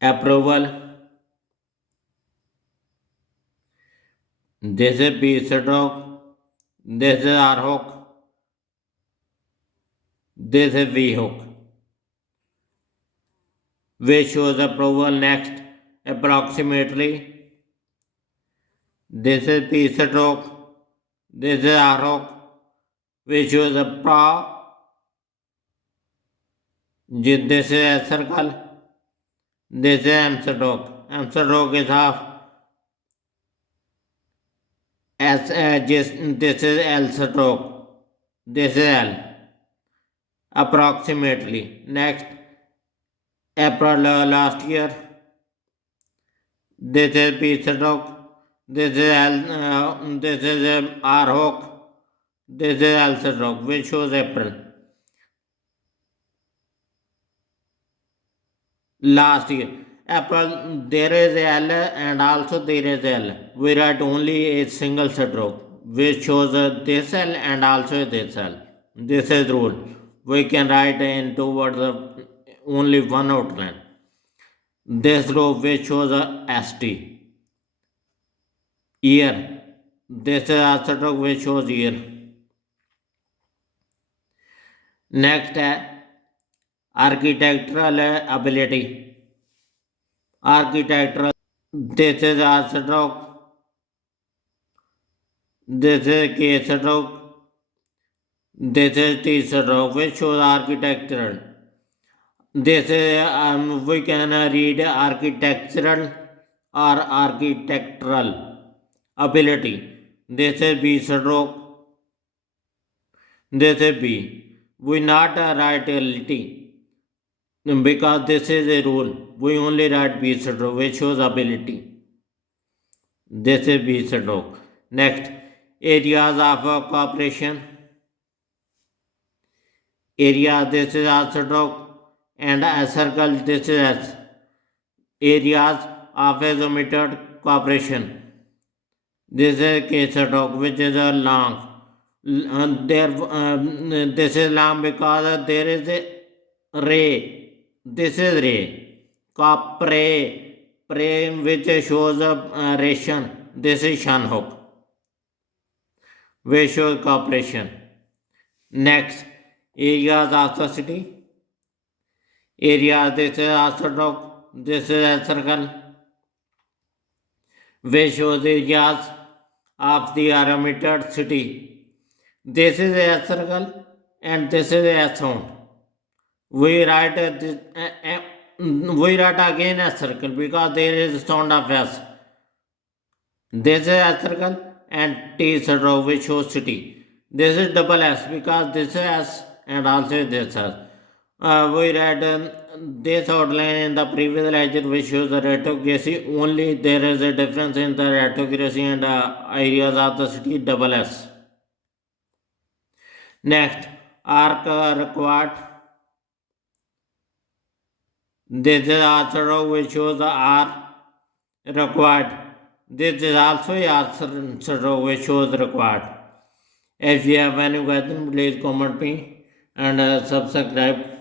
approval. This is B stroke. This is R hook. This is V hook, which shows approval. Next, approximately. This is P stroke. This is R hook, which shows This is S circle. This is M stroke. M stroke is half. This is L stroke. This is L. Approximately. Next, April last year. This is P stroke. This is L. This is R hook. This is L stroke, which shows April. Last year. April, there is L and also there is L. We write only a single stroke, which shows this L and also this L. This is rule. We can write in two words only one outline. This row which shows ST. Year. This is a stroke which shows year. Next, architectural ability. Architectural. This is R stroke. This is K stroke. This is T stroke, which shows architectural. This is we can read architectural or architectural ability. This is B stroke. This is B. We not write ability because this is a rule. We only write B stroke, which shows ability. This is B stroke. Next, areas of cooperation. Area, this is R stroke, and a circle, this is S. Areas of isometric cooperation. This is K stroke, which is a long. This is long because there is a ray. This is ray. Pray, which shows a ration. This is shan hook, which shows cooperation. Next, areas of the city. Areas, this is R stroke. This is a circle, which shows areas of the parameter city. This is a circle and this is a sound. We write again a circle because there is a sound of S. This is a circle and T stroke, which shows city. This is double S because this is S and also this S. We read this outline in the previous lecture, which shows the retrogressy. Only there is a difference in the retrogressy and areas of the city, double S. Next, arc required. This is R stroke, which shows the R required. This is also R stroke, which shows required. If you have any question, please comment me and subscribe